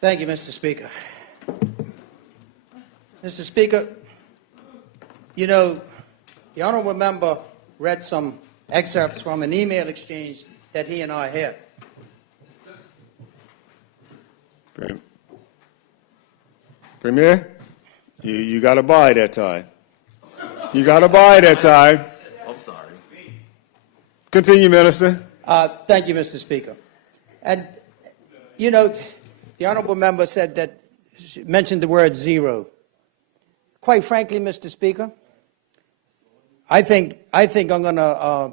Thank you, Mr. Speaker. Mr. Speaker, you know, the honourable member read some excerpts from an email exchange that he and I had. Premier, you got to buy that time. You got to buy that time. I'm sorry. Continue, Minister. Thank you, Mr. Speaker. And, you know, the honourable member said that, mentioned the word zero. Quite frankly, Mr. Speaker, I think I'm going to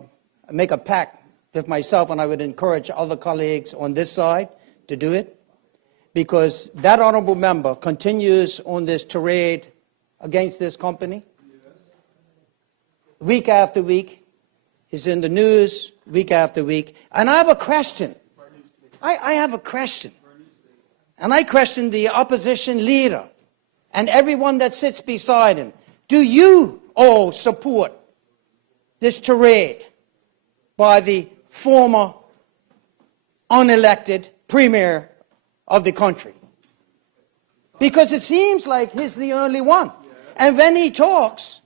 make a pact with myself, and I would encourage other colleagues on this side to do it, because that honourable member continues on this tirade against this company. Week after week, is in the news week after week. And I have a question. I have a question. And I question the opposition leader and everyone that sits beside him. Do you all support this tirade by the former unelected premier of the country? Because it seems like he's the only one. And when he talks,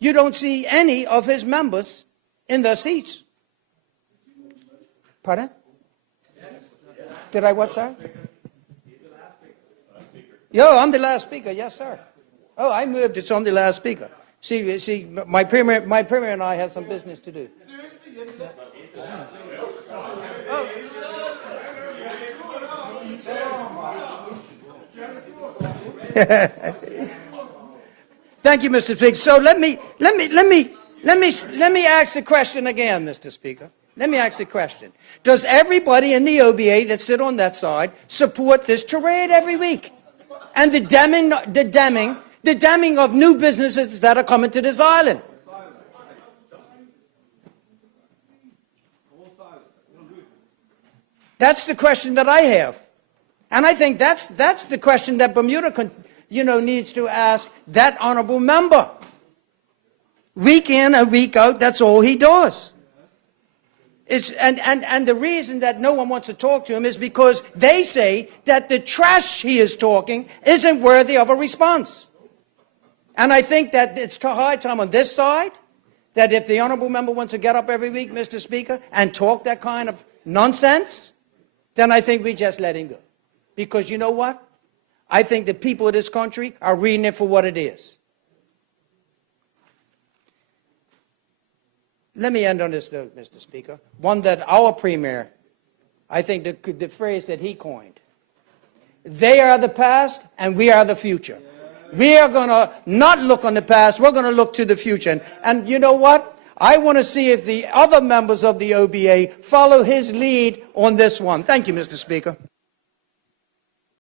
you don't see any of his members in their seats. Pardon? Did I what, sir? Yo, I'm the last speaker. Yes, sir. Oh, I moved it, so I'm the last speaker. See, my premier and I have some business to do. Thank you, Mr. Speaker. So let me ask the question again, Mr. Speaker. Let me ask the question. Does everybody in the OBA that sit on that side support this tirade every week? And the damning of new businesses that are coming to this island? That's the question that I have. And I think that's the question that Bermuda needs to ask that honourable member. Week in and week out, that's all he does. And the reason that no one wants to talk to him is because they say that the trash he is talking isn't worthy of a response. And I think that it's high time on this side that if the honourable member wants to get up every week, Mr. Speaker, and talk that kind of nonsense, then I think we just let him go. Because you know what? I think the people of this country are reading it for what it is. Let me end on this note, Mr. Speaker. One that our premier, I think the phrase that he coined. They are the past and we are the future. We are going to not look on the past, we're going to look to the future. And you know what? I want to see if the other members of the OBA follow his lead on this one. Thank you, Mr. Speaker.